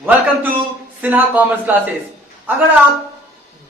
Welcome to Sinha commerce classes. अगर आप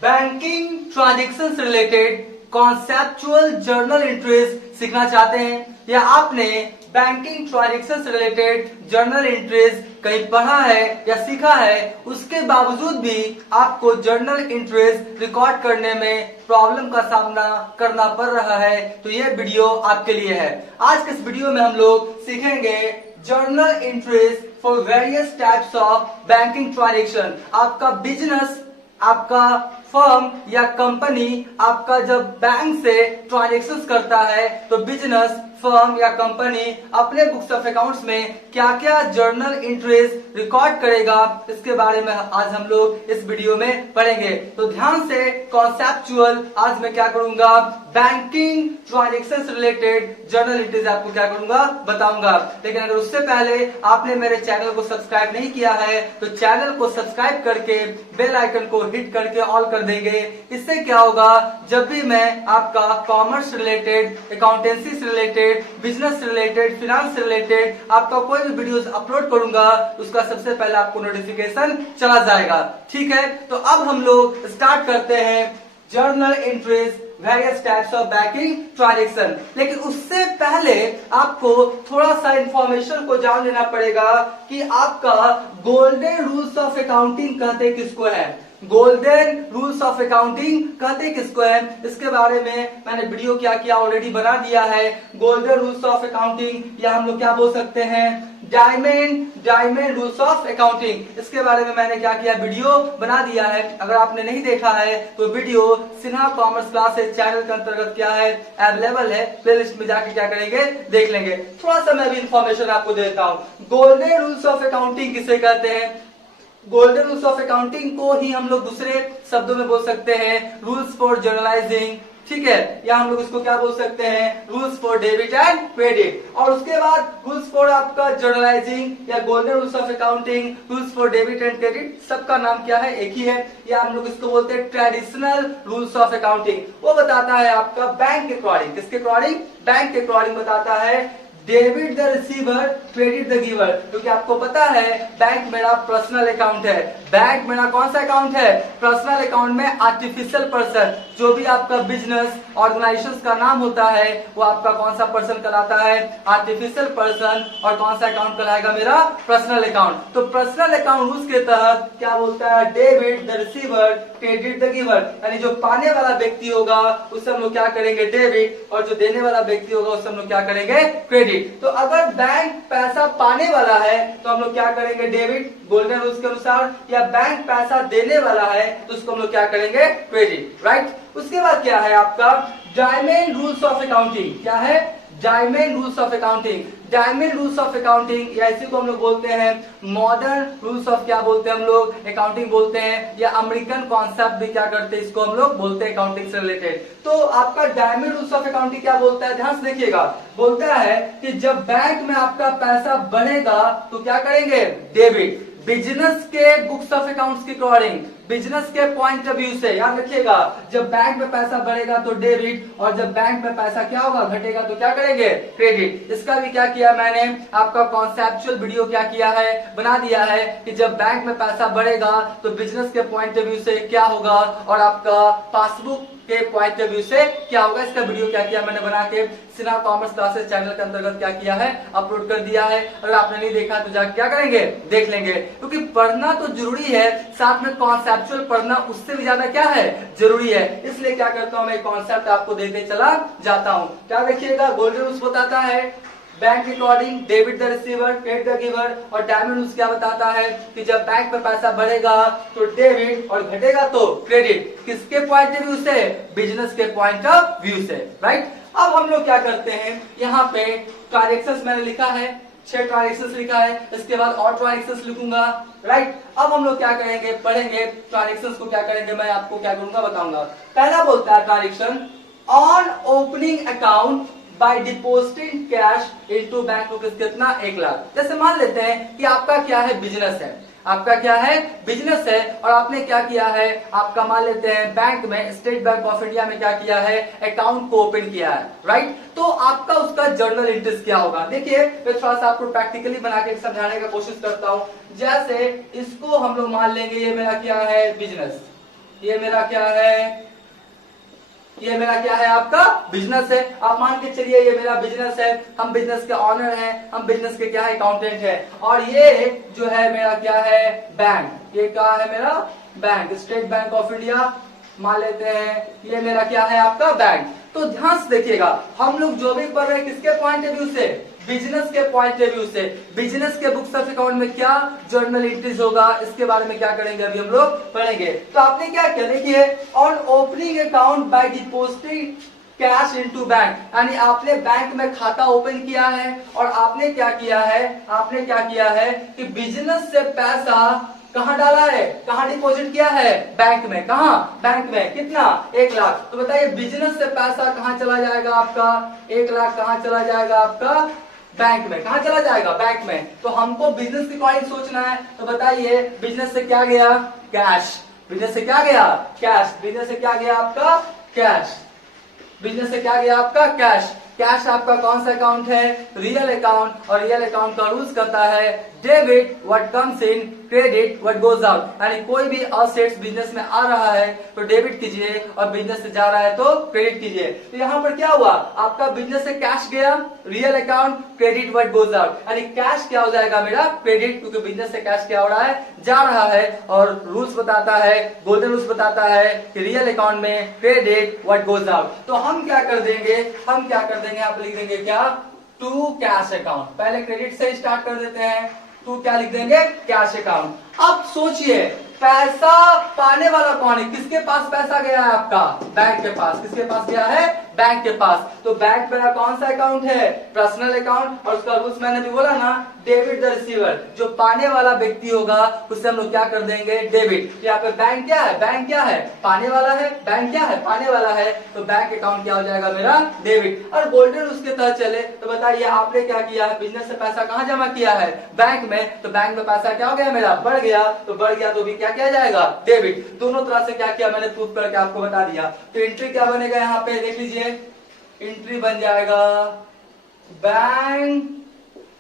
banking transaction से रिलेटेड कॉन्सेप्चुअल जर्नल एंट्रीज सीखना चाहते हैं या आपने बैंकिंग ट्रांजेक्शन से रिलेटेड जर्नल एंट्रीज कहीं पढ़ा है या सीखा है, उसके बावजूद भी आपको जर्नल एंट्रीज रिकॉर्ड करने में प्रॉब्लम का सामना करना पड़ रहा है, तो ये वीडियो आपके लिए है। आज के इस वीडियो में हम लोग सीखेंगे journal entries for various types of banking transaction. आपका बिजनेस, आपका फर्म या कंपनी आपका जब बैंक से ट्रांजेक्शन्स करता है तो बिजनेस, फर्म या कंपनी अपने बुक्स ऑफ अकाउंट्स में क्या क्या जर्नल एंट्रीज रिकॉर्ड करेगा, इसके बारे में आज हम लोग इस वीडियो में पढ़ेंगे। तो ध्यान से कॉन्सेप्चुअल आज मैं क्या करूंगा, बैंकिंग ट्रांजेक्शन से रिलेटेड जर्नल एंट्रीज आपको क्या करूंगा, बताऊंगा। लेकिन अगर उससे पहले आपने मेरे चैनल को सब्सक्राइब नहीं किया है तो चैनल को सब्सक्राइब करके बेल आइकन को हिट करके ऑल कर देंगे। इससे क्या होगा, जब भी मैं आपका कॉमर्स रिलेटेड, अकाउंटेंसी से रिलेटेड, बिजनेस से रिलेटेड, फाइनेंस से रिलेटेड आपका कोई भी वीडियोस अपलोड करूंगा उसका सबसे पहले आपको नोटिफिकेशन चला जाएगा। ठीक है, तो अब हम लोग स्टार्ट करते हैं journal entries various types of banking transaction. लेकिन उससे पहले आपको थोड़ा सा इंफॉर्मेशन को जान लेना पड़ेगा कि आपका गोल्डन रूल्स ऑफ अकाउंटिंग कहते किसको है। गोल्डन रूल्स ऑफ अकाउंटिंग कहते किसको है, इसके बारे में मैंने वीडियो क्या किया, ऑलरेडी बना दिया है। गोल्डन रूल्स ऑफ अकाउंटिंग या हम लोग क्या बोल सकते हैं, डायमंड रूल्स ऑफ अकाउंटिंग, इसके बारे में मैंने क्या किया, वीडियो बना दिया है। अगर आपने नहीं देखा है तो video Sinha commerce classes channel के अंतर्गत क्या है, अवेलेबल है, प्लेलिस्ट में जाके क्या करेंगे, देख लेंगे। थोड़ा सा मैं भी इंफॉर्मेशन आपको देता हूँ। गोल्डन रूल्स ऑफ अकाउंटिंग किसे कहते हैं, गोल्डन रूल्स ऑफ अकाउंटिंग को ही हम लोग दूसरे शब्दों में बोल सकते हैं रूल्स फॉर जर्नलाइजिंग। ठीक है, या हम लोग इसको क्या बोल सकते हैं, rules for debit and credit. और उसके बाद रूल्स फॉर आपका जर्नलाइजिंग या golden rules of accounting, rules for debit and credit, सबका नाम क्या है, एक ही है। या हम लोग इसको बोलते हैं ट्रेडिशनल रूल्स ऑफ अकाउंटिंग। वो बताता है आपका बैंक के अकॉर्डिंग, किसके अकॉर्डिंग, बैंक के अकॉर्डिंग बताता है debit the receiver, credit the giver. क्योंकि आपको पता है बैंक मेरा पर्सनल अकाउंट है। बैंक मेरा कौन सा अकाउंट है, पर्सनल अकाउंट में आर्टिफिशियल पर्सन, जो भी आपका बिजनेस ऑर्गेनाइजेशन का नाम होता है वो आपका कौन सा पर्सन कहलाता है, आर्टिफिशियल पर्सन। और कौन सा अकाउंट कहलाएगा, मेरा पर्सनल अकाउंट। तो पर्सनल अकाउंट रूल्स के तहत क्या बोलता है, debit the receiver, credit the giver. यानी जो पाने वाला व्यक्ति होगा उससे हम लोग क्या करेंगे, डेबिट, और जो देने वाला व्यक्ति होगा उससे हम लोग क्या करेंगे, क्रेडिट। तो अगर बैंक पैसा पाने वाला है तो हम लोग क्या करेंगे, डेबिट गोल्डन रूल्स के अनुसार, या बैंक पैसा देने वाला है तो उसको हम लोग क्या करेंगे, क्रेडिट। राइट, उसके बाद क्या है आपका डायमंड रूल्स ऑफ अकाउंटिंग। क्या है, diamond rules of accounting. Diamond rules of accounting या इसी को हम लोग बोलते हैं मॉडर्न रूल्स ऑफ, क्या बोलते हैं हम लोग, अकाउंटिंग बोलते हैं, या अमेरिकन कॉन्सेप्ट भी क्या करते हैं, इसको हम लोग बोलते हैं अकाउंटिंग से रिलेटेड। तो आपका डायमंड रूल्स ऑफ अकाउंटिंग क्या बोलता है, ध्यान से देखिएगा, बोलता है कि जब बैंक में आपका पैसा बढ़ेगा तो क्या करेंगे, डेबिट। बिजनेस के बुक्स ऑफ अकाउंट्स के अकॉर्डिंग, बिजनेस के पॉइंट ऑफ व्यू से याद रखिएगा, जब बैंक में पैसा बढ़ेगा तो डेबिट, और जब बैंक में पैसा क्या होगा, घटेगा तो क्या करेंगे, क्रेडिट। इसका भी क्या किया मैंने, आपका कॉन्सेप्चुअल वीडियो क्या किया है, बना दिया है कि जब बैंक में पैसा बढ़ेगा तो बिजनेस के पॉइंट ऑफ व्यू से क्या होगा और आपका पासबुक के पॉइंट ऑफ व्यू से क्या होगा। इसका वीडियो क्या किया मैंने बना के सिन्हा कॉमर्स क्लासेस चैनल के अंतर्गत क्या किया है, अपलोड कर दिया है। अगर आपने नहीं देखा तो जाके क्या करेंगे, देख लेंगे। क्योंकि पढ़ना तो जरूरी है, साथ में कॉन्सेप्चुअल पढ़ना उससे भी ज्यादा क्या है, जरूरी है। इसलिए क्या करता हूँ, मैं कॉन्सेप्ट आपको देते चला जाता हूँ। क्या देखिएगा, गोल्डन रूल्स बताता है बैंक के according debit the receiver, credit the giver. और डायमंड रूल्स क्या बताता है कि जब बैंक में पैसा बढ़ेगा तो डेबिट और घटेगा तो क्रेडिट। किसके पॉइंट ऑफ व्यू से, बिजनेस के पॉइंट ऑफ व्यू से। राइट, अब हम लोग क्या करते हैं, यहाँ पे ट्रांजेक्शंस मैंने लिखा है, 6 ट्रांजेक्शंस लिखा है, इसके बाद और ट्रांजेक्शंस लिखूंगा। राइट, अब हम लोग क्या करेंगे, पढ़ेंगे ट्रांजेक्शंस को, क्या करेंगे, मैं आपको क्या करूंगा बताऊंगा। पहला बोलता है transaction on opening account by depositing cash into bank rupees, कितना, 1 लाख। जैसे मान लेते हैं कि आपका क्या है, बिजनेस है, आपका क्या है, बिजनेस है, और आपने क्या किया है, आपका मान लेते हैं बैंक में, स्टेट बैंक ऑफ इंडिया में क्या किया है, अकाउंट को ओपन किया है, राइट। तो आपका उसका जर्नल एंट्रीज क्या होगा, देखिए मैं थोड़ा सा आपको प्रैक्टिकली बना के समझाने का कोशिश करता हूं। जैसे इसको हम लोग मान लेंगे, ये मेरा क्या है, बिजनेस, ये मेरा क्या है, ये मेरा क्या है, आपका बिजनेस है। आप मान के चलिए ये मेरा बिजनेस है, हम बिजनेस के ऑनर हैं, हम बिजनेस के क्या है, अकाउंटेंट है। और ये जो है मेरा क्या है, बैंक, ये क्या है मेरा bank, state bank of India मान लेते हैं, ये मेरा क्या है, आपका बैंक। तो ध्यान से देखिएगा, हम लोग जो भी पढ़ रहे हैं किसके पॉइंट ऑफ व्यू से, बिजनेस के पॉइंट ऑफ व्यू से। बिजनेस के बुक्स ऑफ अकाउंट में क्या जर्नल एंट्रीज होगा, इसके बारे में क्या करेंगे अभी हम लोग पढ़ेंगे। तो आपने क्या किया, देखिए on opening account by depositing cash into bank, यानी आपने बैंक में खाता ओपन किया है और आपने क्या किया है, आपने क्या किया है कि बिजनेस से पैसा कहां डाला है, कहां डिपॉजिट किया है, बैंक में। कहां, बैंक में। कितना, 1 लाख। तो बताइए बिजनेस से पैसा कहां चला जाएगा आपका, 1 लाख कहां चला जाएगा आपका, बैंक में। कहां चला जाएगा, बैंक में। तो हमको बिजनेस के अकॉर्डिंग सोचना है। तो बताइए बिजनेस से क्या गया, कैश। बिजनेस से क्या गया, कैश। बिजनेस से क्या गया आपका, कैश। बिजनेस से क्या गया आपका, कैश। कैश आपका कौन सा अकाउंट है, रियल अकाउंट। और रियल अकाउंट का रूल्स करता है debit what comes in, credit what goes out. यानी कोई भी असेट्स बिजनेस में आ रहा है तो डेबिट कीजिए, और बिजनेस से जा रहा है तो क्रेडिट कीजिए। तो यहाँ पर क्या हुआ, आपका बिजनेस से कैश गया, real account, credit what goes out. यानी कैश क्या हो जाएगा मेरा, क्रेडिट, क्योंकि बिजनेस से कैश क्या हो रहा है, जा रहा है। और रूल्स बताता है, गोल्डन रूल्स बताता है कि रियल अकाउंट में क्रेडिट व्हाट गोज आउट। तो हम क्या कर देंगे, हम क्या कर देंगे, आप लिख देंगे क्या, टू कैश अकाउंट। पहले क्रेडिट से स्टार्ट कर देते हैं, टू क्या लिख देंगे, कैश अकाउंट। अब सोचिए पैसा पाने वाला कौन है, किसके पास पैसा गया है आपका, बैंक के पास। किसके पास गया है, बैंक के पास। तो बैंक मेरा कौन सा अकाउंट है, पर्सनल अकाउंट। और उसका रूल्स मैंने भी बोला ना, डेबिट द रिसीवर, जो पाने वाला व्यक्ति होगा उससे हम लोग क्या कर देंगे, डेबिट। यहाँ पे बैंक क्या है, बैंक क्या है, पाने वाला है, बैंक क्या है, पाने वाला है। तो बैंक अकाउंट क्या हो जाएगा मेरा, डेबिट। और गोल्डन उसके तहत चले तो बताइए आपने क्या किया है, बिजनेस से पैसा कहाँ जमा किया है, बैंक में। तो बैंक में पैसा क्या हो गया मेरा, बढ़ गया। तो बढ़ गया तो भी क्या किया जाएगा, डेबिट। दोनों तरह से क्या किया मैंने प्रूफ करके आपको बता दिया। तो एंट्री क्या बनेगा, यहाँ पे देख लीजिए, एंट्री बन जाएगा बैंक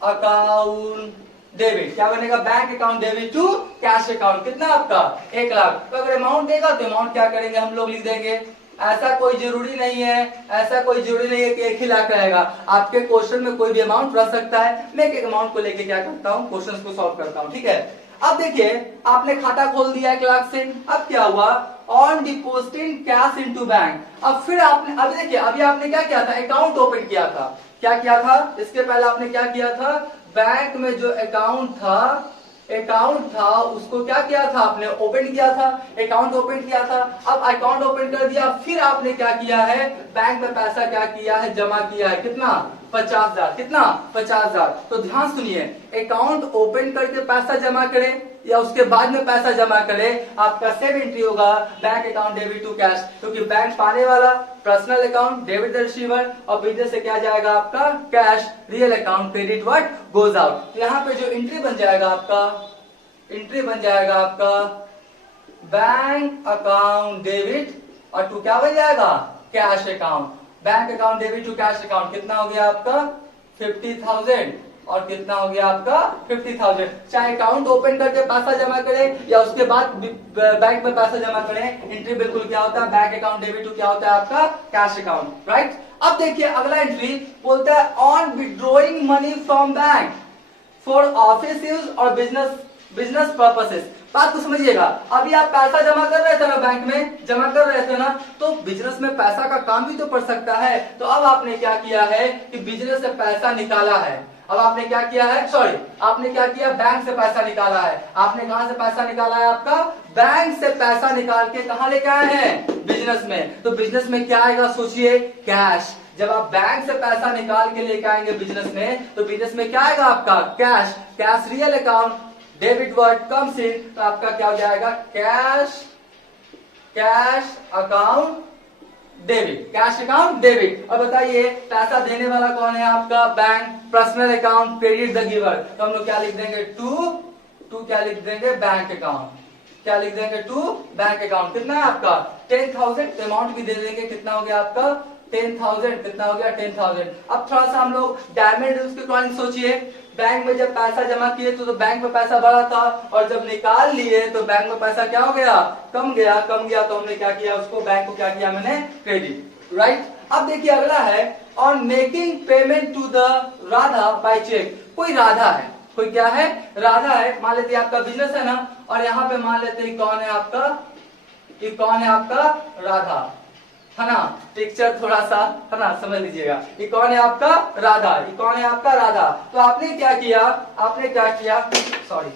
अकाउंट डेबिट। क्या बनेगा, bank account debit to cash account. कितना आपका, 1 लाख। तो अगर अमाउंट देगा तो अमाउंट क्या करेंगे, हम लोग लिख देंगे। ऐसा कोई जरूरी नहीं है, ऐसा कोई जरूरी नहीं है कि 1 ही लाख रहेगा। आपके क्वेश्चन में कोई भी अमाउंट रह सकता है। मैं एक अमाउंट को लेके क्या करता हूँ, क्वेश्चन को सॉल्व करता हूँ, ठीक है। अब देखिए आपने खाता खोल दिया 1 लाख से। अब क्या हुआ, on depositing cash into bank. अब फिर आपने, अभी देखिए अभी आपने क्या किया था, अकाउंट ओपन किया था। क्या किया था, इसके पहले आपने क्या किया था, बैंक में जो अकाउंट था उसको क्या किया था आपने, ओपन किया था, अकाउंट ओपन किया था। अब अकाउंट ओपन कर दिया, फिर आपने क्या किया है, बैंक में पैसा क्या किया है, जमा किया है। कितना, 50,000। कितना, 50,000। तो ध्यान सुनिए, अकाउंट ओपन करके पैसा जमा करें या उसके बाद में पैसा जमा करें, आपका सेम एंट्री होगा bank account debit to cash. क्योंकि बैंक पाने वाला, personal account debit the receiver, और बिजनेस से क्या जाएगा आपका, cash, real account credit what goes out. यहाँ पे जो एंट्री बन जाएगा आपका, एंट्री बन जाएगा आपका बैंक अकाउंट डेबिट और टू क्या बन जाएगा, cash account. Bank account debit to cash account कितना हो गया आपका, 50,000 और कितना हो गया आपका 50,000। चाहे अकाउंट ओपन करके पैसा जमा करें या उसके बाद बैंक में पैसा जमा करें, एंट्री बिल्कुल क्या होता है, बैंक अकाउंट डेबिट टू क्या होता है आपका कैश अकाउंट, राइट। अब देखिए अगला एंट्री बोलता है on withdrawing money from bank for office use और बिजनेस पर्पसेस। बात को समझिएगा, अभी आप पैसा जमा कर रहे थे ना, बैंक में जमा कर रहे थे ना, तो बिजनेस में पैसा का काम भी तो पड़ सकता है। तो अब आपने क्या किया है कि बिजनेस से पैसा निकाला है। अब आपने क्या किया है, सॉरी आपने क्या किया, बैंक से पैसा निकाला है। आपने कहां से पैसा निकाला है, आपका बैंक से पैसा निकाल के कहां लेके आए हैं, बिजनेस में। तो बिजनेस में क्या आएगा, सोचिए, कैश। जब आप बैंक से पैसा निकाल के लेके आएंगे बिजनेस में, तो बिजनेस में क्या आएगा आपका, cash. Cash real account debit word comes in, तो आपका क्या हो जाएगा, cash account debit, cash account debit. और बताइए पैसा देने वाला कौन है आपका, bank. Personal account credit the giver, तो हम लोग क्या लिख देंगे, टू टू क्या लिख देंगे, बैंक अकाउंट। क्या लिख देंगे, टू बैंक अकाउंट। कितना है आपका 10,000। अमाउंट भी दे देंगे, कितना हो गया आपका 10,000। कितना हो गया 10,000। अब थोड़ा सा हम लोग डायमंड उसके अकॉर्डिंग सोचिए। बैंक में जब पैसा जमा किए तो बैंक में पैसा बढ़ा था, और जब निकाल लिए तो बैंक में पैसा क्या हो गया, कम गया। कम गया तो हमने क्या किया, उसको बैंक को क्या किया मैंने, क्रेडिट। राइट। अब देखिए अगला है, on making payment to the Radha by cheque. कोई राधा है, कोई क्या है, राधा है। मान लेते आपका बिजनेस है ना, और यहाँ पे मान लेते हैं कौन है आपका, ये कौन है आपका, राधा, है ना। पिक्चर थोड़ा सा है ना समझ लीजिएगा। ये कौन है आपका, राधा। ये कौन है आपका, राधा। तो आपने क्या किया, आपने क्या किया, सॉरी,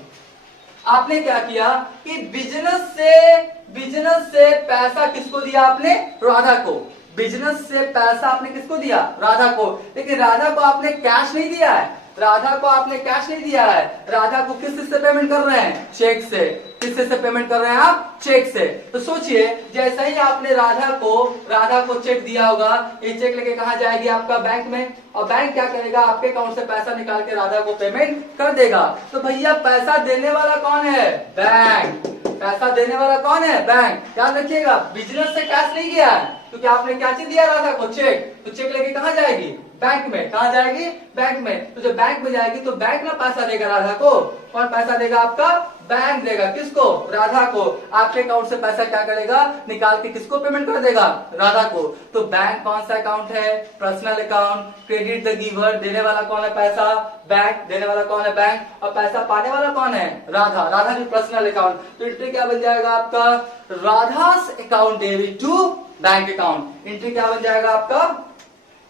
आपने क्या किया कि बिजनेस से पैसा किसको दिया आपने, राधा को। बिजनेस से पैसा आपने किसको दिया, राधा को। लेकिन राधा को आपने कैश नहीं दिया है, राधा को आपने कैश नहीं दिया है। राधा को किस से पेमेंट कर रहे हैं, चेक से। किस से पेमेंट कर रहे हैं आप, चेक से। तो सोचिए जैसे ही आपने राधा को चेक दिया होगा, ये चेक लेके कहा जाएगी आपका बैंक में, और बैंक क्या करेगा, आपके अकाउंट से पैसा निकाल के राधा को पेमेंट कर देगा। तो भैया पैसा देने वाला कौन है, बैंक। पैसा देने वाला कौन है, बैंक। याद रखिएगा बिजनेस से कैश नहीं गया है, क्योंकि आपने क्या चीज दिया राधा को, चेक। तो चेक लेके कहाँ जाएगी, बैंक में। कहाँ जाएगी, बैंक में। तो जब बैंक में जाएगी तो बैंक ना पैसा देगा राधा को। कौन पैसा देगा आपका, बैंक देगा। किसको, राधा को। आपके अकाउंट से पैसा क्या करेगा, निकाल के किसको पेमेंट कर देगा, राधा को। तो बैंक कौन सा अकाउंट है, personal account. Credit the giver, देने वाला कौन है पैसा, बैंक। देने वाला कौन है, बैंक। और पैसा पाने वाला कौन है, राधा। राधा भी पर्सनल अकाउंट। तो एंट्री क्या बन जाएगा आपका, Radha's account debit to bank account. Entry क्या बन जाएगा आपका,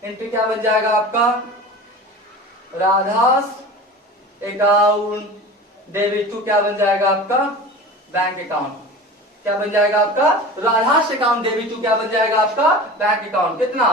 एंट्री क्या बन जाएगा आपका, राधास अकाउंट डेबिट टू क्या बन जाएगा आपका, बैंक अकाउंट। क्या बन जाएगा आपका, राधास अकाउंट डेबिट टू क्या बन जाएगा आपका, बैंक अकाउंट। कितना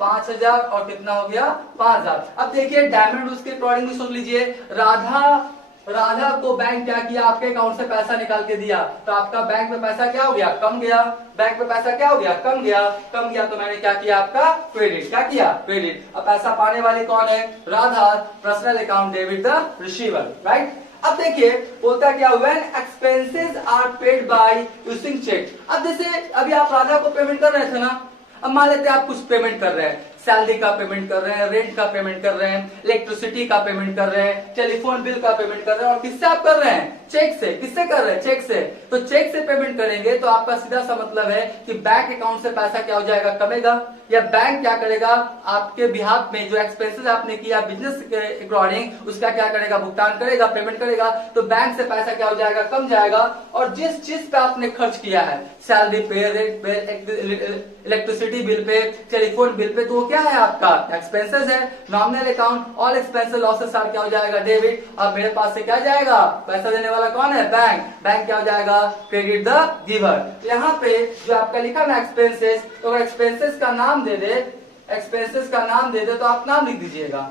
5,000 और कितना हो गया 5,000। अब देखिए डायमंड उसके अकॉर्डिंग भी सुन लीजिए। राधा को बैंक क्या किया, आपके अकाउंट से पैसा निकाल के दिया, तो आपका बैंक में पैसा क्या हो गया, कम गया। बैंक में पैसा क्या हो गया, कम गया। कम गया तो मैंने क्या किया, आपका क्रेडिट। क्या किया, क्रेडिट। अब पैसा पाने वाली कौन है, Radha. Personal account debit the receiver. Right. अब देखिए बोलता क्या, when expenses are paid by using cheque. अब जैसे अभी आप राधा को पेमेंट कर रहे थे ना, अब मान लेते हैं आप कुछ पेमेंट कर रहे हैं, सैलरी का पेमेंट कर रहे हैं, रेंट का पेमेंट कर रहे हैं, इलेक्ट्रिसिटी का पेमेंट कर रहे हैं, टेलीफोन बिल का पेमेंट कर रहे हैं, और किससे आप कर रहे हैं, चेक से। किससे कर रहे हैं, चेक से। तो चेक से पेमेंट करेंगे तो आपका सीधा सा मतलब है कि बैंक अकाउंट से पैसा क्या हो जाएगा, कमेगा। या बैंक क्या करेगा, आपके बिहाफ में जो एक्सपेंसेस आपने किया बिजनेस के अकॉर्डिंग, उसका क्या करेगा, भुगतान करेगा, पेमेंट करेगा। तो बैंक से पैसा क्या हो जाएगा, कम जाएगा। और जिस चीज पे आपने खर्च किया है, salary pay, rent pay, electricity bill pay, telephone bill pay, तो वो क्या है आपका, एक्सपेंसेस है। Nominal account, all expenses losses are क्या हो जाएगा, डेबिट। अब मेरे पास से क्या जाएगा, पैसा देने वाला कौन है, बैंक। बैंक क्या हो जाएगा, क्रेडिट द गिवर। यहाँ पे जो आपका लिखा ना एक्सपेंसेस, तो एक्सपेंसेस का नाम दे दे, एक्सपेंसेस का नाम दे दे तो आप नाम लिख दीजिएगा,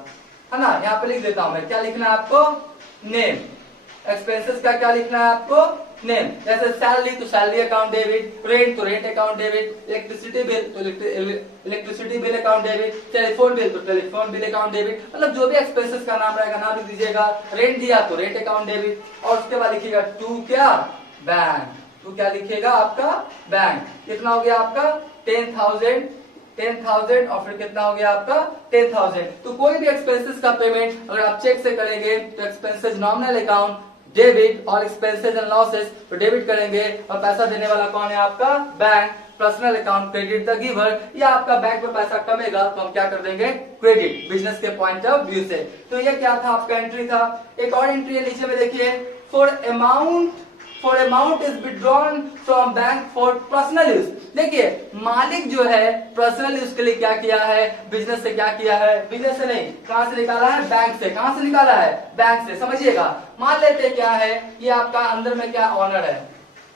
है ना। यहाँ पे लिख देता हूं मैं, क्या लिखना है आपको, नेम। एक्सपेंसेस का क्या लिखना है आपको, नेम। जैसे सैलरी तो सैलरी अकाउंट डेबिट, रेंट तो rent account debit, electricity bill तो electricity bill account debit, telephone bill तो टेलीफोन बिल अकाउंट डेबिट। मतलब जो भी एक्सपेंसेस का नाम रहेगा नाम लिख दीजिएगा। रेंट दिया तो रेंट अकाउंट डेबिट, और उसके बाद लिखिएगा टू क्या, बैंक। टू क्या लिखिएगा आपका, बैंक। कितना हो गया आपका 10,000 और फिर कितना हो गया आपका 10,000। तो कोई भी एक्सपेंसेस का पेमेंट अगर आप चेक से करेंगे तो एक्सपेंसेस नॉमिनल अकाउंट डेबिट, और एक्सपेंसेस एंड लॉसेस तो डेबिट करेंगे, और पैसा देने वाला कौन है आपका, bank. Personal account credit the giver, या आपका बैंक में पैसा कमेगा तो हम क्या कर देंगे, क्रेडिट, बिजनेस के पॉइंट ऑफ व्यू से। तो ये क्या था, आपका एंट्री था। एक और एंट्री है नीचे में देखिए, for amount is withdrawn from bank for personal use. देखिए मालिक जो है पर्सनल यूज के लिए क्या किया है, बिजनेस से क्या किया है, बिजनेस से नहीं, कहां से निकाला है, बैंक से। कहां से निकाला है, बैंक से। समझिएगा, मान लेते क्या है, ये आपका अंदर में क्या ऑनर है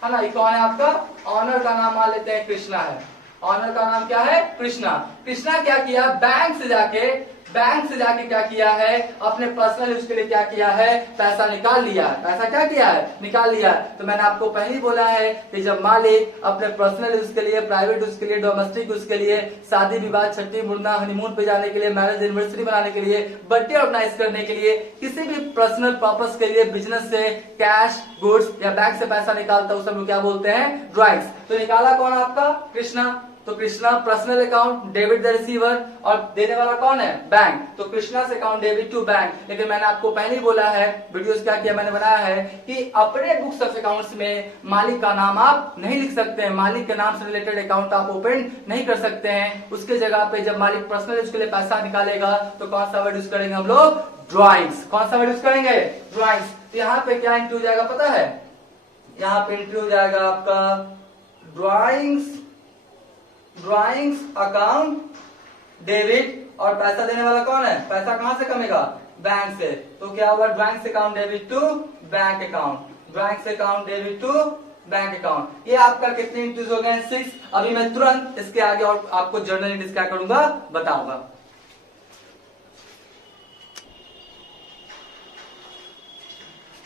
ना, ये कौन है आपका, ऑनर का नाम मान लेते हैं कृष्णा है। ऑनर का नाम क्या है, कृष्णा। कृष्णा क्या किया, बैंक से जाके बैंक से जाके क्या किया है, अपने पर्सनल यूज के लिए क्या किया है, पैसा निकाल लिया है। पैसा क्या किया है, निकाल लिया है। तो मैंने आपको पहले ही बोला है कि जब मालिक अपने पर्सनल यूज के लिए, प्राइवेट यूज के लिए, डोमेस्टिक यूज के लिए, शादी विवाह, छठी मुड़ना, हनीमून पे जाने के लिए, मैरिज एनिवर्सरी बनाने के लिए, बर्थडे ऑर्गेनाइज करने के लिए, किसी भी पर्सनल पर्पस के लिए बिजनेस से कैश, गुड्स या बैंक से पैसा निकालता है, उसे हम लोग क्या बोलते हैं, ड्राइंग्स। तो निकाला कौन आपका, कृष्णा। तो Krishna personal account debit the receiver, और देने वाला कौन है, बैंक। तो कृष्णा से अकाउंट डेबिट टू बैंक। लेकिन मैंने आपको पहले ही बोला है, वीडियोस क्या किया मैंने बनाया है कि अपने बुक्स ऑफ अकाउंट्स में मालिक का नाम आप नहीं लिख सकते हैं, मालिक के नाम से रिलेटेड अकाउंट आप ओपन नहीं कर सकते हैं। उसके जगह पे जब मालिक पर्सनल यूज के लिए पैसा निकालेगा तो कौन सा वर्ड यूज करेंगे हम लोग, ड्राइंग्स। कौन सा वर्ड यूज करेंगे, ड्राइंग्स। तो यहाँ पे क्या एंट्री हो जाएगा पता है, यहाँ पे एंट्री हो जाएगा आपका ड्राइंग्स अकाउंट डेबिट, और पैसा देने वाला कौन है, पैसा कहां से कमेगा, बैंक से। तो क्या होगा, drawings account debit to bank account, drawings account debit to bank account. ये आपका कितने एंट्रीज हो गए, 6। अभी मैं तुरंत इसके आगे और आपको जर्नल एंट्रीज क्या करूंगा, बताऊंगा।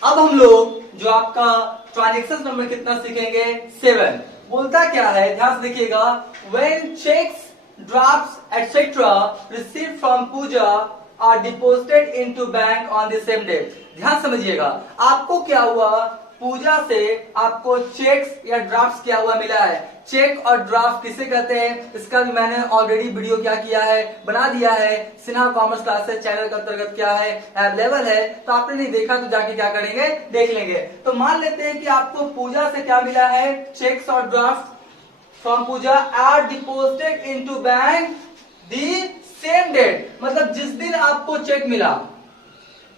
अब हम लोग जो आपका ट्रांजेक्शन नंबर कितना सीखेंगे, 7। बोलता क्या है, ध्यान से देखिएगा, when cheques, drafts etcetera received from Pooja are deposited into bank on the same day. ध्यान समझिएगा, आपको क्या हुआ, पूजा से आपको चेक्स या ड्राफ्ट्स क्या हुआ, मिला है। चेक और ड्राफ्ट किसे कहते हैं, इसका भी मैंने ऑलरेडी वीडियो क्या किया है, बना दिया है। सिन्हा कॉमर्स क्लासेस चैनल के अंतर्गत क्या है, अवेलेबल है। तो आपने नहीं देखा तो जाके क्या करेंगे, देख लेंगे। तो मान लेते हैं कि आपको पूजा से क्या मिला है, चेक्स और draft from Pooja are deposited into bank the same date. मतलब जिस दिन आपको चेक मिला,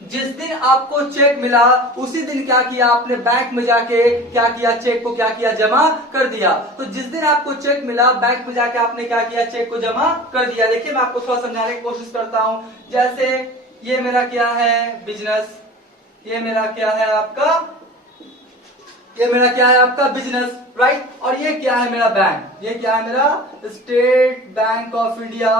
जिस दिन आपको चेक मिला उसी दिन क्या किया आपने, बैंक में जाके क्या किया, चेक को क्या किया, जमा कर दिया। तो जिस दिन आपको चेक मिला बैंक में जाके आपने क्या किया, चेक को जमा कर दिया। देखिए मैं आपको थोड़ा समझाने की कोशिश करता हूं। जैसे ये मेरा क्या है, बिजनेस, ये मेरा क्या है आपका, ये मेरा क्या है आपका बिजनेस, राइट। और ये क्या है मेरा बैंक, ये क्या है मेरा स्टेट बैंक ऑफ इंडिया,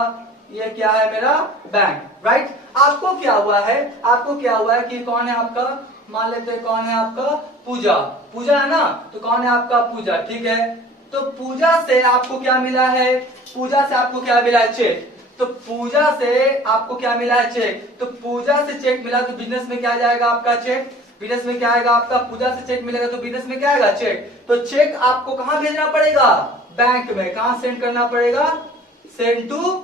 ये क्या है मेरा बैंक, राइट। आपको क्या हुआ है, आपको क्या हुआ है कि कौन है आपका, मान लेते हैं कौन है आपका, पूजा। पूजा है ना, तो कौन है आपका, पूजा, ठीक है। तो पूजा से आपको क्या मिला है, पूजा से आपको क्या मिला है, चेक। तो पूजा से आपको क्या मिला है, चेक। तो पूजा से चेक मिला तो बिजनेस में क्या जाएगा आपका, चेक। बिजनेस में क्या आएगा आपका, पूजा से चेक मिलेगा तो बिजनेस में क्या आएगा, चेक। तो चेक आपको कहां भेजना पड़ेगा, बैंक में। कहां सेंड करना पड़ेगा, सेंड टू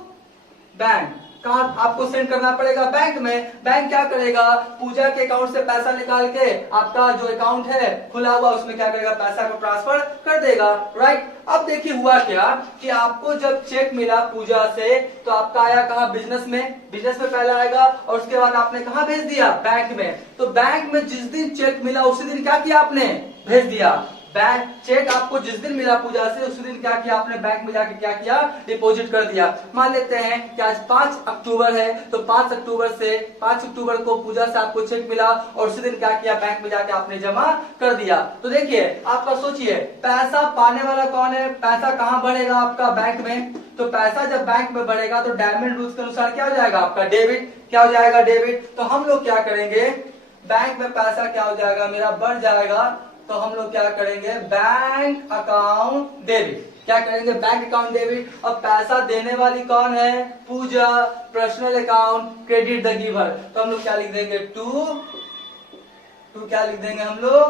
बैंक। कहां आपको सेंड करना पड़ेगा, बैंक में। बैंक क्या करेगा, पूजा के अकाउंट से पैसा निकाल के आपका जो अकाउंट है खुला हुआ उसमें क्या करेगा, पैसा को ट्रांसफर कर देगा, राइट। अब देखिए हुआ क्या कि आपको जब चेक मिला पूजा से तो आपका आया कहां, बिजनेस में। बिजनेस में पहले आएगा और उसके बाद आपने कहां भेज दिया, बैंक में। तो बैंक में जिस दिन चेक मिला उसी दिन क्या किया आपने, भेज दिया। बैंक चेक आपको जिस दिन मिला पूजा से उसी दिन क्या किया आपने, बैंक में जाके क्या किया, डिपॉजिट कर दिया। मान लेते हैं कि आज 5 अक्टूबर है, तो 5 अक्टूबर को पूजा से आपको चेक मिला और उसी दिन क्या किया, बैंक में जाके आपने जमा कर दिया। तो देखिए आपका सोचिए, पैसा पाने वाला कौन है, पैसा कहां बढ़ेगा आपका, बैंक में। तो पैसा जब बैंक में बढ़ेगा तो डायमंड रूल्स के अनुसार क्या हो जाएगा आपका, डेबिट। क्या हो जाएगा, डेबिट। तो हम लोग क्या करेंगे, बैंक में पैसा क्या हो जाएगा मेरा, बढ़ जाएगा। तो हम लोग क्या करेंगे, बैंक अकाउंट डेबिट। क्या करेंगे, बैंक अकाउंट डेबिट। और पैसा देने वाली कौन है, Puja. Personal account credit the giver. तो हम लोग क्या लिख देंगे, टू क्या लिख देंगे हम लोग,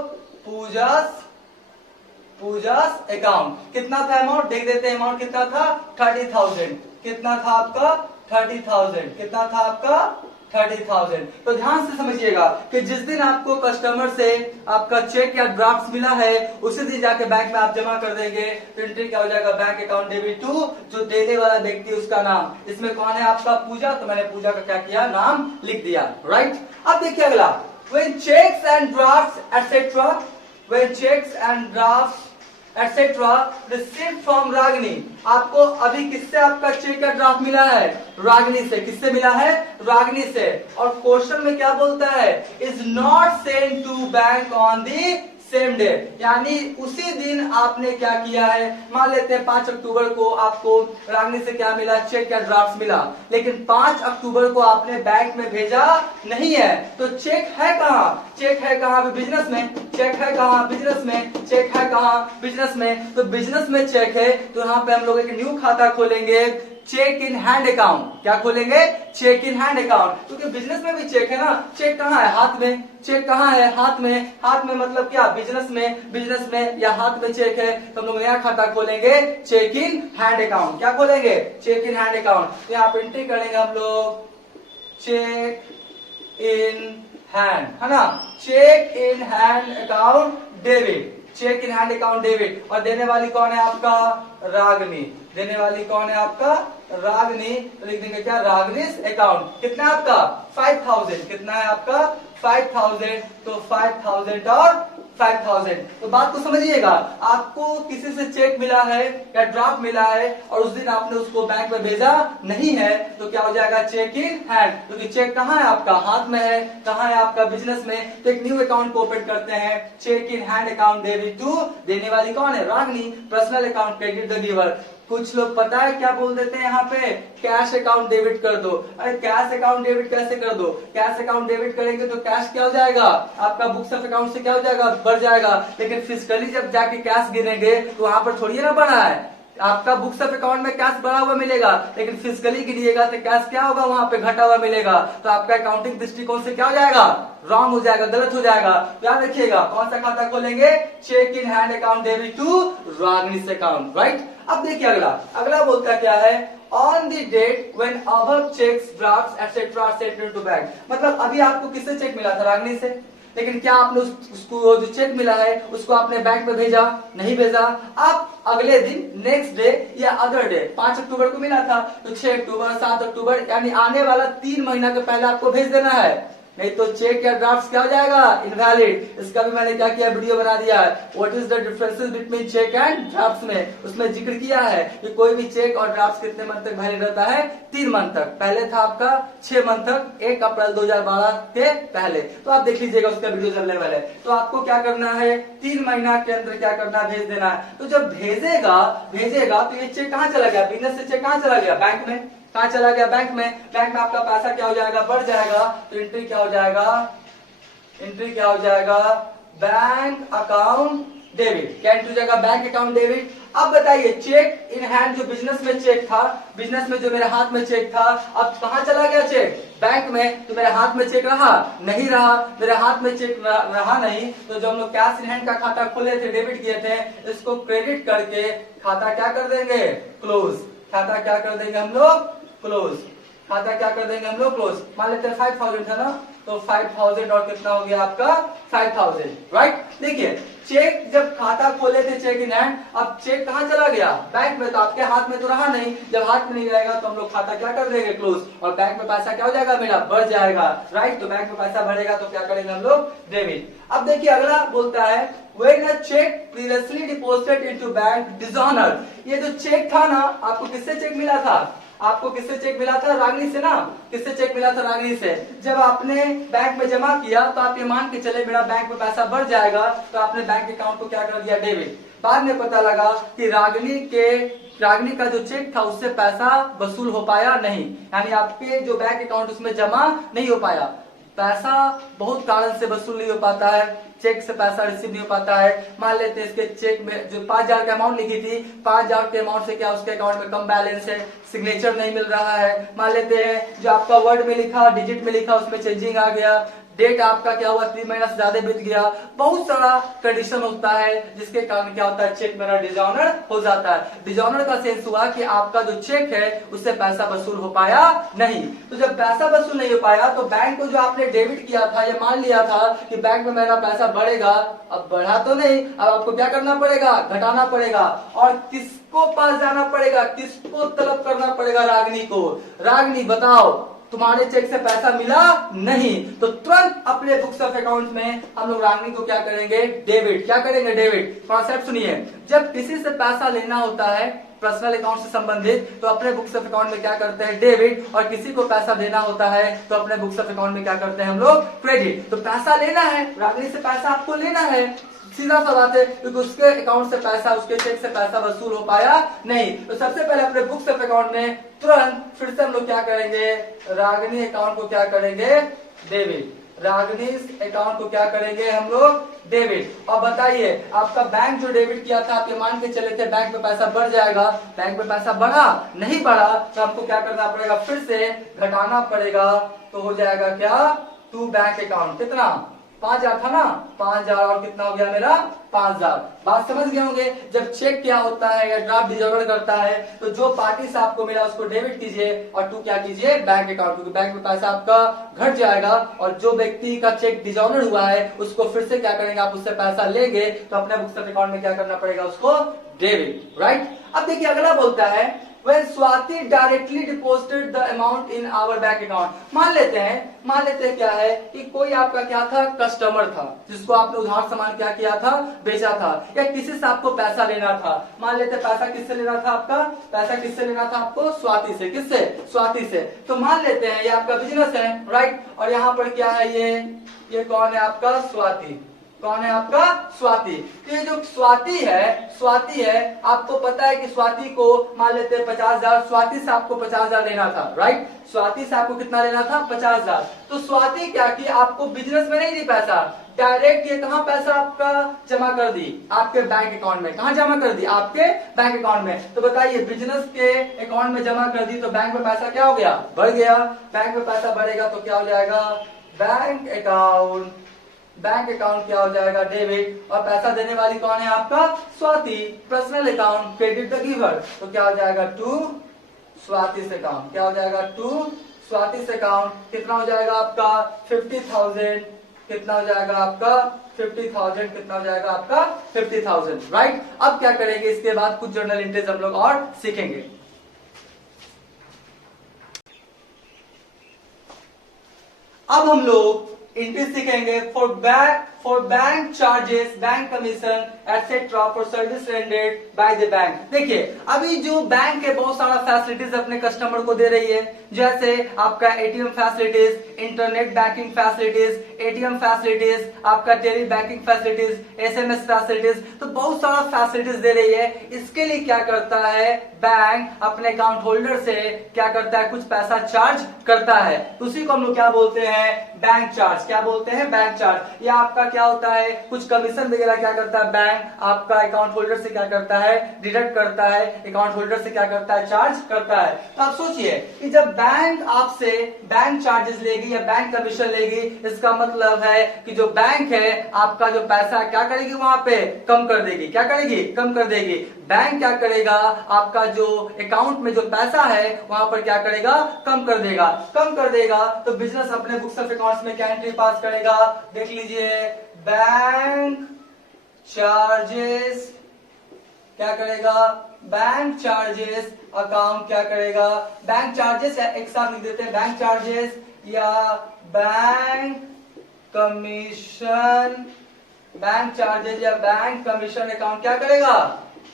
पूजास अकाउंट। कितना था अमाउंट, देख देते हैं अमाउंट कितना था, 30,000। कितना था आपका, 30,000। कितना था आपका, 30,000। तो ध्यान से समझिएगा कि जिस दिन आपको कस्टमर से आपका चेक या ड्राफ्ट मिला है उसी दिन जाके बैंक में आप जमा कर देंगे। तो एंट्री क्या हो जाएगा, बैंक अकाउंट डेबिट टू, जो देने वाला व्यक्ति उसका नाम। इसमें कौन है आपका, पूजा। तो मैंने पूजा का क्या किया, नाम लिख दिया, राइट। अब देखिए अगला, when cheques and drafts etcetera, when cheques and drafts etcetera received from Ragini. आपको अभी किससे आपका चेक का ड्राफ्ट मिला है, रागिनी से। किससे मिला है, रागिनी से। और क्वेश्चन में क्या बोलता है, is not send to bank on the same day, यानी उसी दिन आपने क्या किया है। मान लेते हैं 5 अक्टूबर को आपको रागनी से क्या मिला, चेक या ड्राफ्ट मिला, लेकिन 5 अक्टूबर को आपने बैंक में भेजा नहीं है, तो चेक है कहाँ, चेक है कहाँ, बिजनेस में, चेक है कहाँ, बिजनेस में, चेक है कहाँ, बिजनेस में, तो बिजनेस में चेक है, तो यहाँ पे हम लोग एक न्यू खाता खोलेंगे, चेक इन हैंड अकाउंट। क्या खोलेंगे, चेक इन हैंड अकाउंट, क्योंकि बिजनेस में भी चेक है ना, चेक कहाँ है, हाथ में, चेक कहाँ है, हाथ में, हाथ में मतलब क्या, बिजनेस में, बिजनेस में या हाथ में चेक है, तो हम लोग नया खाता खोलेंगे, चेक इन हैंड अकाउंट। क्या खोलेंगे, चेक इन हैंड अकाउंट, तो यहाँ पे एंट्री करेंगे हम लोग चेक इन हैंड, है ना, cheque in hand account debit, cheque in hand account debit, और देने वाली कौन है आपका, रागनी, देने वाली कौन है आपका, रागनी, तो लिख देंगे क्या, रागनीस अकाउंट। कितना है आपका, 5000, कितना है आपका, 5000, तो 5000 और 5000, तो बात को समझिएगा, आपको किसी से चेक मिला है या ड्राफ्ट मिला है और उस दिन आपने उसको बैंक में भेजा नहीं है, तो क्या हो जाएगा, चेक इन हैंड, क्योंकि चेक कहाँ है आपका, हाथ में है, कहाँ है आपका, बिजनेस में, तो एक न्यू अकाउंट को ओपन करते हैं, cheque in hand account debit to, देने वाली कौन है, Ragini, personal account credit the giver. कुछ लोग पता है क्या बोल देते हैं यहाँ पे, कैश अकाउंट डेबिट कर दो। अरे कैश अकाउंट डेबिट कैसे कर दो, कैश अकाउंट डेबिट करेंगे तो कैश क्या हो जाएगा, आपका बुक्स ऑफ अकाउंट से क्या हो जाएगा, बढ़ जाएगा, लेकिन फिजिकली जब जाके कैश गिनेंगे तो वहां पर थोड़ी ना बढ़ा है, आपका बुक्स ऑफ अकाउंट में कैश बढ़ा हुआ मिलेगा, लेकिन फिजिकली गिनिएगा तो कैश क्या होगा, वहां पे घटा हुआ मिलेगा, तो आपका अकाउंटिंग दृष्टिकोण से क्या हो जाएगा, रॉन्ग हो जाएगा, गलत हो जाएगा। याद रखिएगा, कौन सा खाता खोलेंगे, cheque in hand account debit to Ragini's account, right. अब देखिए अगला, अगला बोलता क्या है, on the date when above cheques drafts etcetera are sent into bank, मतलब अभी आपको किससे चेक मिला था, रागनी से, लेकिन क्या आपने उसको जो चेक मिला है उसको आपने बैंक में भेजा, नहीं भेजा, आप अगले दिन नेक्स्ट डे या अदर डे, 5 अक्टूबर को मिला था तो 6 अक्टूबर 7 अक्टूबर यानी आने वाला 3 महीना के पहले आपको भेज देना है, नहीं तो चेक या ड्राफ्ट क्या हो जाएगा, इनवैलिड। इसका भी मैंने क्या किया, वीडियो बना दिया है, what is the differences between cheque and draft में, उसमें जिक्र किया है कि कोई भी चेक और ड्राफ्ट कितने मंथ तक वैलिड रहता है, 3 मंथ तक, पहले था आपका 6 मंथ तक 1 अप्रैल 2012 के पहले, तो आप देख लीजिएगा, उसका वीडियो अवेलेबल है। तो आपको क्या करना है, 3 महीना के अंदर क्या करना है, भेज देना है। तो जब भेजेगा तो ये चेक कहाँ चला गया, बिजनेस से चेक कहाँ चला गया, बैंक में, कहाँ चला गया, बैंक में, बैंक में आपका पैसा क्या हो जाएगा, बढ़ जाएगा, तो एंट्री क्या हो जाएगा, एंट्री क्या हो जाएगा, बैंक अकाउंट डेबिट, क्या एंट्री हो जाएगा, बैंक अकाउंट डेबिट। अब बताइए, चेक इन हैंड जो बिजनेस में चेक था, बिजनेस में जो मेरे हाथ में चेक था, अब कहाँ चला गया चेक, बैंक में, तो मेरे हाथ में चेक रहा नहीं, रहा मेरे हाथ में चेक रहा नहीं, तो जब हम लोग कैश इन हैंड का खाता खोले थे, डेबिट किए थे, इसको क्रेडिट करके खाता क्या कर देंगे, क्लोज, खाता क्या कर देंगे हम लोग, क्लोज, खाता क्या कर देंगे हम लोग, क्लोज। मान लेते हैं 5000 था ना, तो 5000 और कितना हो गया आपका 5000, राइट। देखिए चेक जब खाता खोले थे चेक इन हैंड, अब चेक कहाँ चला गया, बैंक में, तो आपके हाथ में तो रहा नहीं, जब हाथ में नहीं रहेगा तो हम लोग खाता क्या कर देंगे, क्लोज, और बैंक में पैसा क्या हो जाएगा मेरा, बढ़ जाएगा, राइट। तो बैंक में पैसा बढ़ेगा तो क्या करेंगे हम लोग, डेबिट। अब देखिए अगला बोलता है, when a check previously deposited into bank dishonor, ये जो चेक था ना, आपको किससे चेक मिला था, आपको किससे चेक मिला था, रागनी से ना, किससे चेक मिला था, रागनी से। जब आपने बैंक में जमा किया तो आप ये मान के चले मेरा बैंक में पैसा बढ़ जाएगा, तो आपने बैंक अकाउंट को क्या कर दिया, डेबिट। बाद में पता लगा कि रागनी का जो चेक था उससे पैसा वसूल हो पाया नहीं, यानी आपके जो बैंक अकाउंट उसमें जमा नहीं हो पाया, पैसा बहुत कारण से वसूल नहीं हो पाता है, चेक से पैसा रिसीव नहीं हो पाता है। मान लेते हैं इसके चेक में जो 5000 का अमाउंट लिखी थी, 5000 के अमाउंट से क्या उसके अकाउंट में कम बैलेंस है, सिग्नेचर नहीं मिल रहा है। मान लेते हैं जो आपका वर्ड में लिखा, डिजिट में लिखा, उसमें चेंजिंग आ गया, डेट आपका क्या हुआ 3 महीना से ज्यादा बीत गया, बहुत सारा कंडीशन होता है जिसके कारण क्या होता है, चेक मेरा डिसऑनर हो जाता है। डिसऑनर का सेंस हुआ कि आपका जो चेक है उससे पैसा वसूल हो पाया नहीं। तो जब पैसा वसूल नहीं हो पाया तो बैंक को जो आपने डेबिट किया था, ये मान लिया था कि बैंक में मेरा पैसा बढ़ेगा, अब बढ़ा तो नहीं, अब आपको क्या करना पड़ेगा, घटाना पड़ेगा, और किसको पास जाना पड़ेगा, किसको तलब करना पड़ेगा, रागनी को। रागनी बताओ, तुम्हारे चेक से पैसा मिला नहीं, तो तुरंत अपने बुक्स ऑफ अकाउंट में हम लोग रागनी को क्या करेंगे, डेबिट। क्या करेंगे, डेबिट। कॉन्सेप्ट सुनिए, जब किसी से पैसा लेना होता है पर्सनल अकाउंट से संबंधित, तो अपने बुक्स ऑफ अकाउंट में क्या करते हैं, डेबिट, और किसी को पैसा देना होता है तो अपने बुक्स ऑफ अकाउंट में क्या करते हैं हम लोग, क्रेडिट। तो पैसा लेना है, रागनी से पैसा आपको लेना है, सीधा सा बात है, क्योंकि उसके अकाउंट से पैसा, उसके चेक से पैसा वसूल हो पाया नहीं। तो सबसे पहले अपने बुक्स ऑफ अकाउंट में तुरंत फिर से हम लोग क्या करेंगे, रागिनी अकाउंट को क्या करेंगे, डेबिट। रागिनीज अकाउंट को क्या करेंगे हम लोग, डेबिट। और बताइए आपका बैंक जो डेबिट किया था, आपके मान के चले थे बैंक में पैसा बढ़ जाएगा, बैंक में पैसा बढ़ा नहीं बढ़ा, तो आपको क्या करना पड़ेगा, फिर से घटाना पड़ेगा। तो हो जाएगा क्या, टू बैंक अकाउंट, कितना 5,000 था ना, 5,000 और कितना हो गया मेरा 5,000। बात समझ गए होंगे। जब चेक क्या होता है या ड्राफ्ट डिजर्वर करता है, तो जो पार्टी से आपको मिला उसको डेबिट कीजिए और टू क्या कीजिए, बैंक अकाउंट, क्योंकि बैंक में पैसा आपका घट जाएगा। और जो व्यक्ति का चेक डिजॉर्नर हुआ है उसको फिर से क्या करेंगे, आप उससे पैसा लेंगे तो अपने बुक्स ऑफ अकाउंट में क्या करना पड़ेगा, उसको डेबिट, राइट। अब देखिए अगला बोलता है when Swati directly deposited the amount in our bank account। मान लेते हैं क्या है कि कोई आपका क्या था, कस्टमर था, जिसको आपने उधार सामान क्या किया था, बेचा था, या किसी से आपको पैसा लेना था। मान लेते पैसा किससे लेना था, आपका पैसा किससे लेना था आपको, स्वाति से। किससे, स्वाति से। तो मान लेते हैं ये आपका बिजनेस है, राइट। और यहाँ पर क्या है, ये कौन है आपका, स्वाति। कौन है आपका, स्वाति। तो ये जो स्वाति है, आपको पता है कि स्वाति को मान लेते हैं 50,000, स्वाति से आपको 50,000 लेना था, राइट। स्वाति से आपको कितना लेना था, 50,000। तो स्वाति क्या की, आपको बिजनेस में नहीं दी पैसा, डायरेक्ट ये कहाँ पैसा आपका जमा कर दी, आपके बैंक अकाउंट में। कहाँ जमा कर दी, आपके बैंक अकाउंट में। तो बताइए बिजनेस के अकाउंट में जमा कर दी, तो बैंक में पैसा क्या हो गया, बढ़ गया। बैंक में पैसा बढ़ेगा तो क्या हो जाएगा, बैंक अकाउंट। बैंक अकाउंट क्या हो जाएगा, डेबिट। और पैसा देने वाली कौन है, आपका Swati. Personal account, credit the giver, तो क्या हो जाएगा, टू स्वाति से अकाउंट। क्या हो जाएगा, टू स्वाति से अकाउंट। कितना हो जाएगा आपका 50,000। कितना हो जाएगा आपका 50,000। कितना हो जाएगा आपका 50,000, राइट। अब क्या करेंगे, इसके बाद कुछ जर्नल एंट्रीज हम लोग और सीखेंगे। अब हम लोग एंट्री सीखेंगे for bank charges, bank commission etcetera for service rendered by the bank. देखिए अभी जो बैंक है बहुत सारा फैसिलिटीज अपने कस्टमर को दे रही है, जैसे आपका ATM facilities, internet banking facilities, ATM facilities, आपका telebanking facilities, SMS facilities, तो बहुत सारा फैसिलिटीज दे रही है। इसके लिए क्या करता है, बैंक अपने अकाउंट होल्डर से क्या करता है, कुछ पैसा चार्ज करता है। उसी को हम लोग क्या बोलते हैं, बैंक चार्ज। क्या बोलते हैं, बैंक चार्ज। या आपका क्या होता है, कुछ कमीशन वगैरह क्या करता है बैंक आपका अकाउंट होल्डर से क्या करता है, डिडक्ट करता है, अकाउंट होल्डर से क्या करता है, चार्ज करता है। तो आप सोचिए कि जब बैंक आपसे बैंक चार्जेस लेगी या बैंक कमीशन लेगी, इसका मतलब है कि जो बैंक है आपका जो पैसा क्या करेगी, वहां पे कम कर देगी। क्या करेगी, कम कर देगी। बैंक क्या करेगा, आपका जो अकाउंट में जो पैसा है वहां पर क्या करेगा, कम कर देगा। कम कर देगा तो बिजनेस अपने बुक्स ऑफ अकाउंट्स में क्या एंट्री पास करेगा, देख लीजिए, बैंक चार्जेस क्या करेगा, बैंक चार्जेस अकाउंट क्या करेगा, बैंक चार्जेस एक साथ लिख देते हैं, बैंक चार्जेस या बैंक कमीशन, बैंक चार्जेस या बैंक कमीशन अकाउंट क्या करेगा,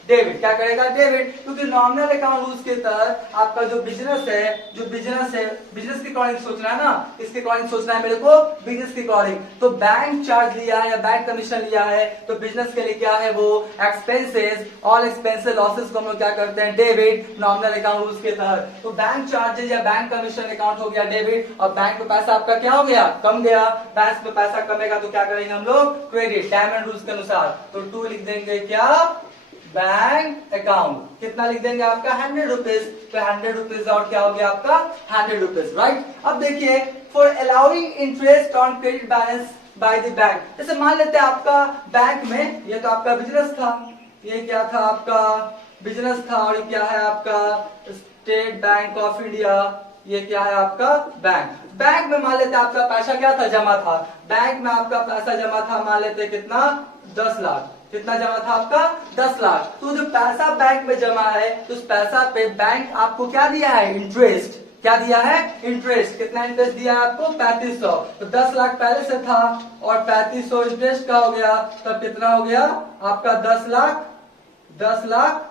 डेबिट। क्या करेगा, डेबिट। क्योंकि नॉमिनल अकाउंट रूल्स के तहत आपका जो बिजनेस है, बिजनेस के अकॉर्डिंग सोचना है ना, इसके अकॉर्डिंग सोचना है मेरे को, बिजनेस के अकॉर्डिंग। तो बैंक चार्ज लिया है या बैंक कमीशन लिया है, तो बिजनेस के लिए क्या है वो एक्सपेंसेस, ऑल एक्सपेंसेस लॉसेस को हम लोग क्या करते हैं, डेबिट, नॉमिनल अकाउंट रूल्स के तहत। तो बैंक चार्जेस या बैंक कमीशन अकाउंट हो गया डेबिट, और बैंक में पैसा आपका क्या हो गया, कम गया। बैंक में पैसा कमेगा तो क्या करेंगे हम लोग, क्रेडिट, डायमंड रूल्स के अनुसार। तो 2 लिख देंगे क्या, बैंक अकाउंट। कितना लिख देंगे आपका 100 रुपीज, तो 100 रुपीज और क्या हो गया आपका 100 रुपीज, राइट। अब देखिए for allowing interest on credit balance by the bank. जैसे मान लेते हैं आपका बैंक में, ये तो आपका बिजनेस था, ये क्या था आपका बिजनेस था, और क्या है आपका स्टेट बैंक ऑफ इंडिया, ये क्या है आपका बैंक। बैंक में मान लेते आपका पैसा क्या था, जमा था। बैंक में आपका पैसा जमा था, मान लेते कितना 10 लाख। कितना जमा था आपका 10 लाख। तो जो पैसा बैंक में जमा है, तो उस पैसा पे बैंक आपको क्या दिया है, इंटरेस्ट। क्या दिया है, इंटरेस्ट। कितना इंटरेस्ट दिया है आपको 3500। तो 10 लाख पहले से था और 3500 इंटरेस्ट का हो गया, तब कितना हो गया आपका 10 लाख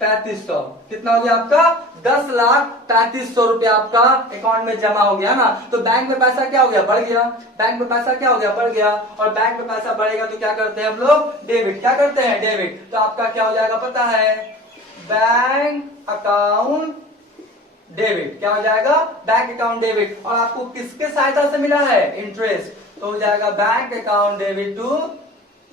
3500। कितना हो गया आपका? 10,35,000 रुपया आपका अकाउंट में जमा हो गया ना। तो बैंक में पैसा क्या हो गया? बढ़ गया। बैंक में पैसा क्या हो गया? बढ़ गया। और बैंक में पैसा बढ़ेगा तो क्या करते हैं हम लोग? डेबिट। क्या करते हैं? डेबिट। तो आपका क्या हो जाएगा पता है? Bank account debit. क्या हो जाएगा? Bank account debit. और आपको किसके सहायता से मिला है? इंटरेस्ट। तो हो जाएगा bank account debit to,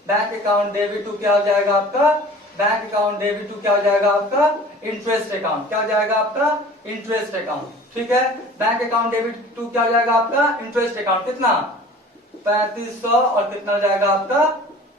bank account debit to क्या हो जाएगा आपका? बैंक अकाउंट डेबिट टू क्या हो जाएगा आपका? Interest account. क्या हो जाएगा आपका? Interest account. ठीक है। बैंक अकाउंट डेबिट टू क्या हो जाएगा आपका? Interest account. कितना? 3500। और कितना हो जाएगा आपका?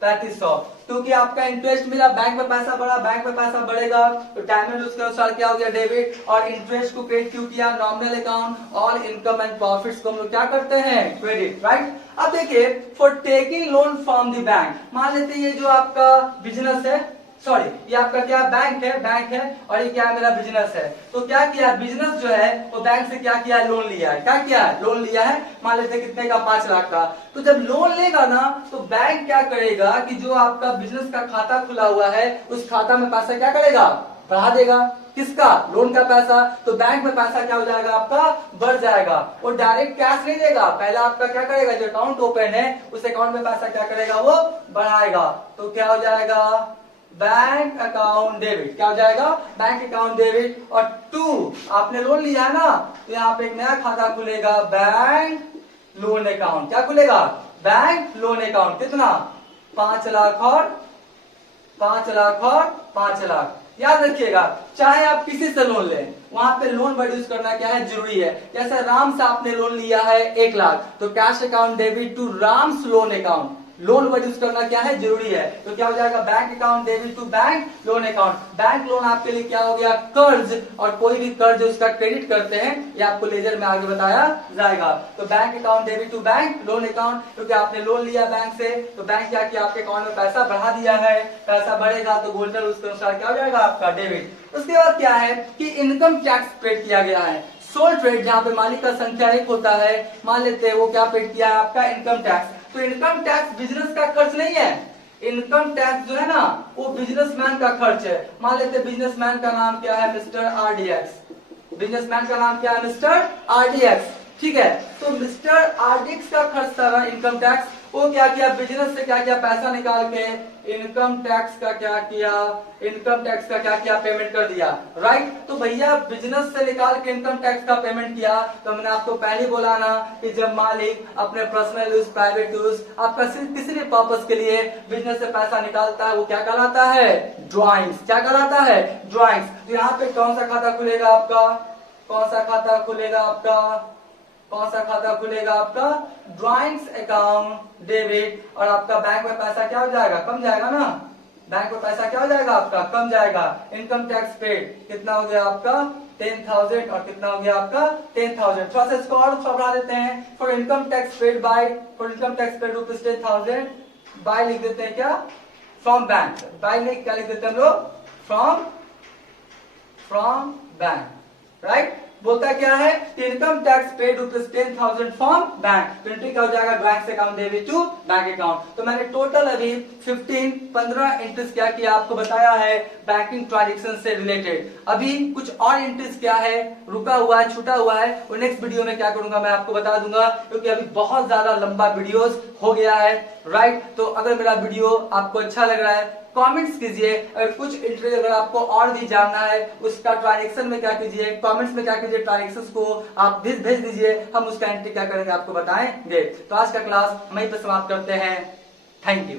3500। क्योंकि आपका इंटरेस्ट मिला, बैंक में पैसा बढ़ा, बैंक में पैसा बढ़ेगा तो टाइम एंड उसके अनुसार क्या हो गया? डेबिट। और इंटरेस्ट को क्रेडिट क्यों किया? Nominal account. All income and profits को हम लोग क्या करते हैं? क्रेडिट। राइट। अब देखिए, for taking loan from the bank, मान लेते हैं ये जो आपका बिजनेस है, सॉरी ये आपका क्या बैंक है? बैंक है। और ये क्या है? मेरा बिजनेस है। तो क्या किया? बिजनेस जो है वो बैंक से क्या किया है? लोन लिया है। क्या किया है? लोन लिया है। मान लेते हैं कितने का? 5 लाख का। तो जब लोन लेगा ना तो बैंक क्या करेगा कि जो आपका बिजनेस का खाता खुला हुआ है उस खाता में पैसा क्या करेगा? बढ़ा देगा। किसका? लोन का पैसा। तो बैंक में पैसा क्या हो जाएगा आपका? बढ़ जाएगा। वो डायरेक्ट कैश नहीं देगा, पहले आपका क्या करेगा? जो अकाउंट ओपन है उस अकाउंट में पैसा क्या करेगा? वो बढ़ाएगा। तो क्या हो जाएगा? Bank account debit. क्या हो जाएगा? Bank account debit. और टू, आपने लोन लिया है ना तो यहाँ पे एक नया खाता खुलेगा, बैंक लोन अकाउंट। क्या खुलेगा? Bank loan account. कितना? 5 लाख और 5 लाख और 5 लाख। याद रखिएगा, चाहे आप किसी से लोन लें, वहां पे लोन प्रोड्यूस करना क्या है? जरूरी है। जैसे राम से आपने लोन लिया है 1 लाख, तो cash account debit to Ram's loan account. Loan produce करना क्या है? जरूरी है। तो क्या हो जाएगा? Bank account debit to bank loan account. Bank loan आपके लिए क्या हो गया? कर्ज। और कोई भी कर्ज उसका क्रेडिट करते हैं, ये आपको लेजर में आगे बताया जाएगा। तो bank account debit to bank loan account, क्योंकि आपने लोन लिया बैंक से तो बैंक क्या किया? आपके अकाउंट में पैसा बढ़ा दिया है। पैसा बढ़ेगा तो गोल्डन उसके अनुसार क्या हो जाएगा आपका? डेबिट। उसके बाद क्या है कि इनकम टैक्स पेड किया गया है। सोल ट्रेड जहां पे मालिक का संख्या 1 होता है, मान लेते हैं वो क्या पेड किया है? आपका इनकम टैक्स। तो इनकम टैक्स बिजनेस का खर्च नहीं है। इनकम टैक्स जो है ना वो बिजनेसमैन का खर्च है। मान लेते हैं बिजनेसमैन का नाम क्या है? Mister RDX। बिजनेसमैन का नाम क्या है? Mister RDX। ठीक है। तो मिस्टर RDX का खर्च था ना इनकम टैक्स, वो क्या किया? बिजनेस से क्या किया? पैसा निकाल के इनकम टैक्स का क्या किया? इनकम टैक्स का क्या किया? पेमेंट कर दिया। राइट। तो भैया बिजनेस से निकाल के इनकम टैक्स का पेमेंट किया। तो मैंने आपको पहले बोला ना कि जब मालिक अपने पर्सनल यूज, प्राइवेट यूज, आपका सिर्फ किसी भी पर्पस के लिए बिजनेस से पैसा निकालता है, वो क्या कहलाता है? ड्रॉइंग्स। क्या कहलाता है? ड्रॉइंग्स। तो यहाँ पे कौन सा खाता खुलेगा आपका? कौन सा खाता खुलेगा आपका? कौन सा खाता खुलेगा आपका? Drawings account debit. और आपका बैंक में पैसा क्या हो जाएगा? कम जाएगा ना। बैंक में पैसा क्या हो जाएगा आपका? कम जाएगा। इनकम टैक्स पेड कितना हो गया आपका? 10,000। और कितना हो गया आपका? 10,000। थोड़ा सा इसको और बढ़ा देते हैं। For income tax paid by, for income tax paid rupees 10,000 by लिख देते हैं क्या? From bank. बाय लिख क्या लिख देते हैं हम लोग? From bank. राइट। बोलता क्या है? Income tax paid rupees 10,000 from bank. तो एंट्री क्या हो जाएगा? बैंक से account debit to bank account. तो मैंने टोटल अभी 15 एंट्रीज क्या किया आपको बताया है बैंकिंग ट्रांजेक्शन से रिलेटेड। अभी कुछ और एंट्रीज क्या है रुका हुआ है, छूटा हुआ है, वो नेक्स्ट वीडियो में क्या करूंगा मैं आपको बता दूंगा, क्योंकि अभी बहुत ज्यादा लंबा वीडियोस हो गया है। राइट। तो अगर मेरा वीडियो आपको अच्छा लग रहा है कमेंट्स कीजिए। अगर कुछ इंटरेस्ट अगर आपको और भी जानना है उसका ट्रांजेक्शन में क्या कीजिए? कमेंट्स में क्या कीजिए? ट्रांजेक्शंस को आप भेज दीजिए, हम उसका एंट्री क्या करेंगे आपको बताएंगे। तो आज का क्लास वहीं पर समाप्त करते हैं। Thank you.